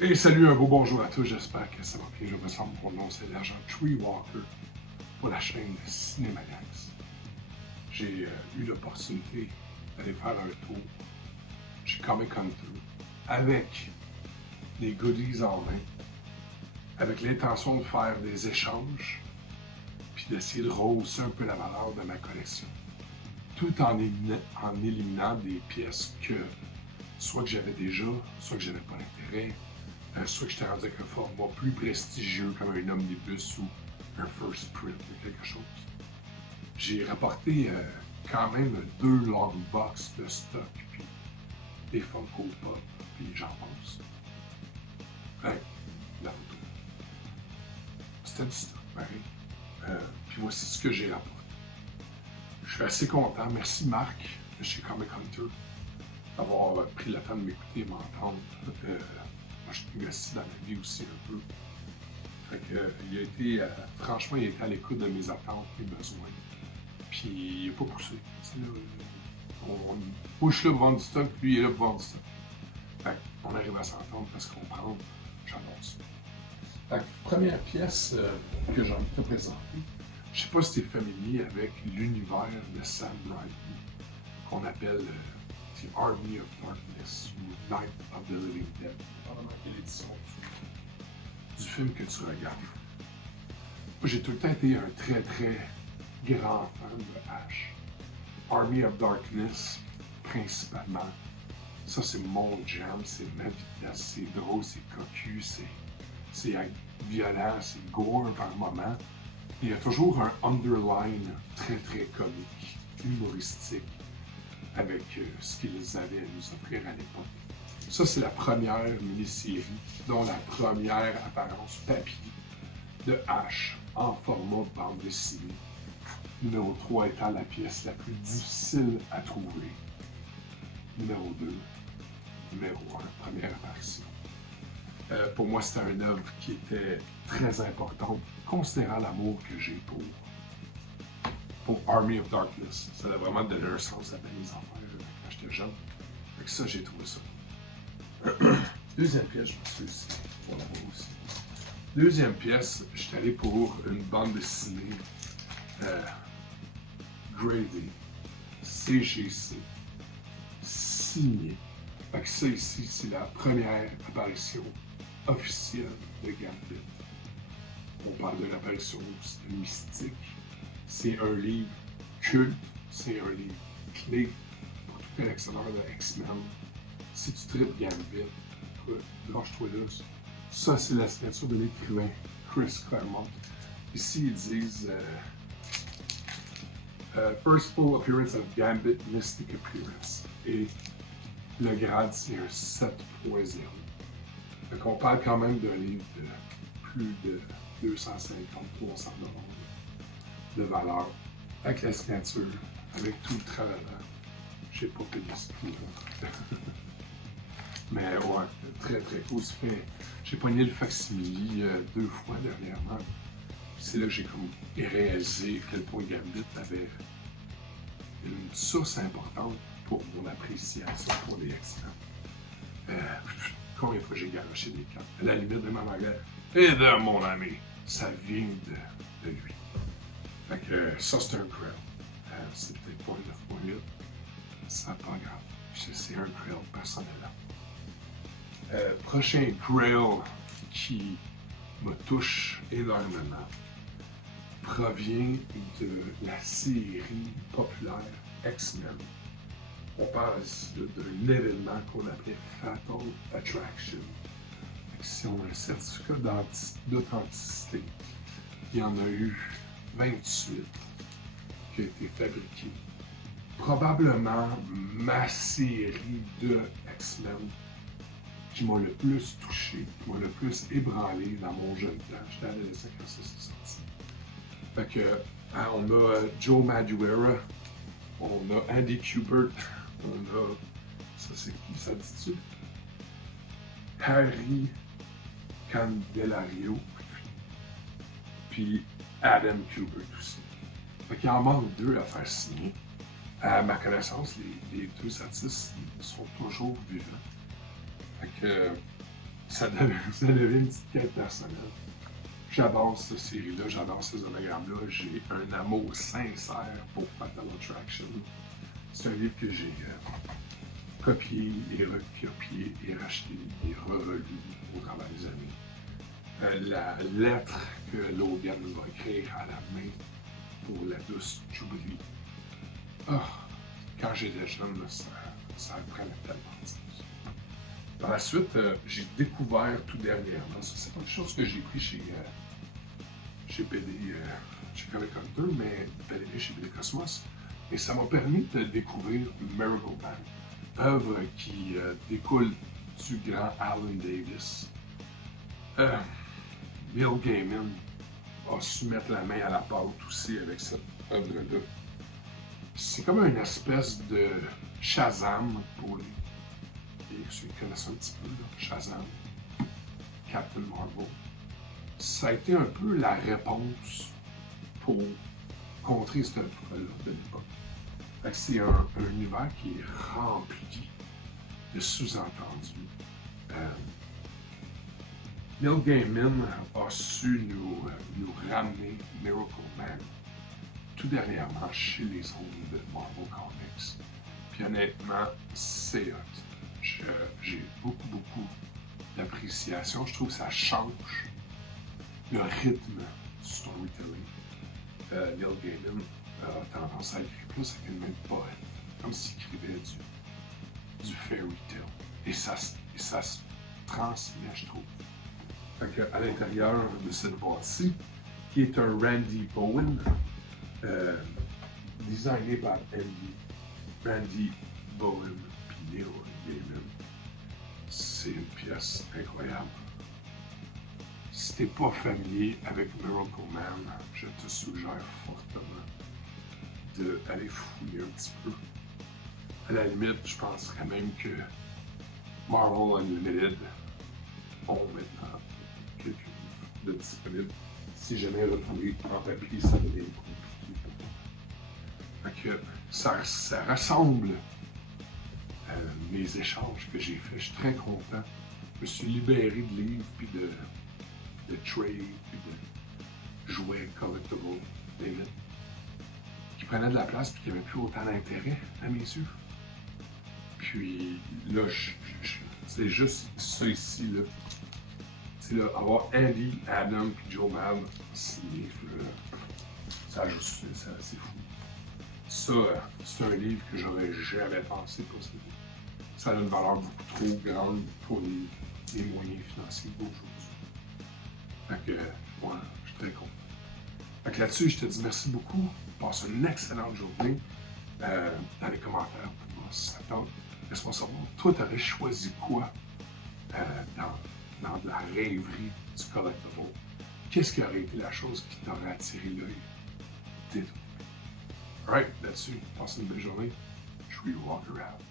Et salut, un beau bonjour à tous, j'espère que ça va bien. Je me présente, mon nom c'est l'agent Tree Walker pour la chaîne de Cinémaniacs. J'ai eu l'opportunité d'aller faire un tour chez Comic Hunter avec des goodies en main, avec l'intention de faire des échanges, puis d'essayer de rehausser un peu la valeur de ma collection, tout en éliminant des pièces que soit que j'avais déjà, soit que j'avais pas l'intérêt, soit que j'étais rendu avec un format plus prestigieux comme un omnibus ou un first print ou quelque chose. J'ai rapporté quand même 2 long box de stock, puis des Funko Pop, puis j'en pense. Ouais, la photo. C'était du stock, pareil. Puis voici ce que j'ai rapporté. Je suis assez content. Merci Marc de chez Comic Hunter d'avoir pris le temps de m'écouter et m'entendre. Moi, je négocie dans la vie aussi un peu. Fait que, il a été, franchement, il a été à l'écoute de mes attentes, mes besoins. Puis, il n'a pas poussé. Moi, je suis là pour vendre du stock, lui, il est là pour vendre du stock. Fait on arrive à s'entendre, à se comprendre. J'adore ça. Fait que, première pièce que j'ai envie de te présenter. Je sais pas si tu es familier avec l'univers de Sam Raimi, qu'on appelle The Army of Darkness ou Night of the Living Dead, dépendamment quelle édition du film que tu regardes. Moi, j'ai tout le temps été un très très grand fan de Ash. Army of Darkness, principalement. Ça, c'est mon jam, c'est ma vitesse, c'est drôle, c'est cocu, c'est violent, c'est gore par moment. Il y a toujours un underline très très comique, humoristique, avec ce qu'ils avaient à nous offrir à l'époque. Ça, c'est la première mini-série, dont la première apparence papier de Ash en format bande dessinée. Numéro 3 étant la pièce la plus difficile à trouver. Numéro 2, numéro 1, première apparition. Pour moi, c'était une œuvre qui était très importante, considérant l'amour que j'ai pour Army of Darkness. Ça a vraiment donné un sens à mes affaires quand j'étais jeune. Fait que ça, j'ai trouvé ça. Deuxième pièce, je me suis aussi pour l'amour aussi. Deuxième pièce, je suis allé pour une bande dessinée gradée, CGC, signée. Fait que ça ici, c'est la première apparition officielle de Gambit. On parle de l'apparition mystique. C'est un livre culte, c'est un livre clé pour tout collectionneur de X-Men. Si tu traites Gambit, lâche-toi là. Ça, c'est la signature de l'écrivain Chris Claremont. Ici, ils disent First full appearance of Gambit, Mystic Appearance. Et le grade, c'est un 7.0. Donc, on parle quand même d'un livre de plus de 250-300 $ de valeur, avec la signature, avec tout le travail. Je sais pas payé ce prix-là. Mais ouais, très très cool. J'ai pogné le facsimile 2 fois dernièrement. C'est là que j'ai comme réalisé à quel point Gambit avait une source importante pour mon appréciation pour les X-Men. Combien de fois j'ai garoché des cartes? À la limite de ma gueule. Et de mon ami, ça vient de lui. Fait que ça, c'est un Grail. C'est peut-être pas un 9.8. C'est pas grave. C'est un Grail personnellement. Prochain Grail qui me touche énormément provient de la série populaire X-Men. On parle ici d'un événement qu'on appelait Fatal Attraction. Si on a un certificat d'authenticité, il y en a eu 28 qui a été fabriqué. Probablement ma série de X-Men qui m'a le plus touché, qui m'a le plus ébranlé dans mon jeune temps. J'étais adolescent quand ça s'est sorti. Fait que, on a Joe Madureira, on a Andy Kubert, on a, ça c'est qui ça dit-tu? Harry Candelario, puis Adam Kubert aussi. Fait qu'il en manque 2 à faire signer. À ma connaissance, les 2 artistes sont toujours vivants. Fait que ça devient une petite quête personnelle. J'adore cette série-là, j'adore ces hologrammes-là. J'ai un amour sincère pour Fatal Attraction. C'est un livre que j'ai copié et recopié et racheté et relu au travers des années. La lettre que Logan va écrire à la main pour la douce Jubilee. Oh, quand j'étais jeune, ça prenait tellement de sens. Par la suite, j'ai découvert tout dernièrement, ça c'est pas quelque chose que j'ai pris chez BD, chez Comic Hunter, mais BD chez BD Cosmos, et ça m'a permis de découvrir Miracle Man, œuvre qui découle du grand Alan Davis. Neil Gaiman a su mettre la main à la pâte aussi avec cette œuvre-là. C'est comme une espèce de Shazam pour les ceux qui connaissent un petit peu, là, Shazam, Captain Marvel. Ça a été un peu la réponse pour contrer cette œuvre-là de l'époque. C'est un univers qui est rempli de sous-entendus. Neil Gaiman a su nous ramener Miracle Man tout dernièrement chez les ondes de Marvel Comics. Puis honnêtement, c'est hot. J'ai beaucoup d'appréciation. Je trouve que ça change le rythme du storytelling. Neil Gaiman a tendance à écrire plus avec une main de poète, comme s'il écrivait du fairy tale. Et ça se transmet, je trouve. Donc, à l'intérieur de cette boîte-ci, qui est un Randy Bowen, designé par Randy Bowen et Neil Gaiman. C'est une pièce incroyable. Si t'es pas familier avec Miracle Man, je te suggère fortement d'aller fouiller un petit peu. À la limite, je penserais même que Marvel Unlimited ont maintenant quelques livres de disponibles. Si jamais retrouvé en papier, ça devient compliqué. Donc, ça ressemble à mes échanges que j'ai faits. Je suis très content. Je me suis libéré de livres, puis de trade, puis de jouets collectibles, qui prenaient de la place, puis qui n'avaient plus autant d'intérêt à mes yeux. Puis là, c'est juste ça ici, là. C'est là, avoir Andy, Adam puis Joe Mann signé, ça ajoute, c'est fou. Ça, c'est un livre que j'aurais jamais pensé posséder. Ça a une valeur beaucoup trop grande pour les moyens financiers d'aujourd'hui. Fait que, ouais, je suis très content. Fait que là-dessus, je te dis merci beaucoup. Passe une excellente journée. Dans les commentaires pour moi si ça tente. Laisse-moi savoir. Toi, tu aurais choisi quoi dans la rêverie du collectible? Qu'est-ce qui aurait été la chose qui t'aurait attiré l'œil dès tout début? Alright, là-dessus, passe une belle journée. Je suis Walker out.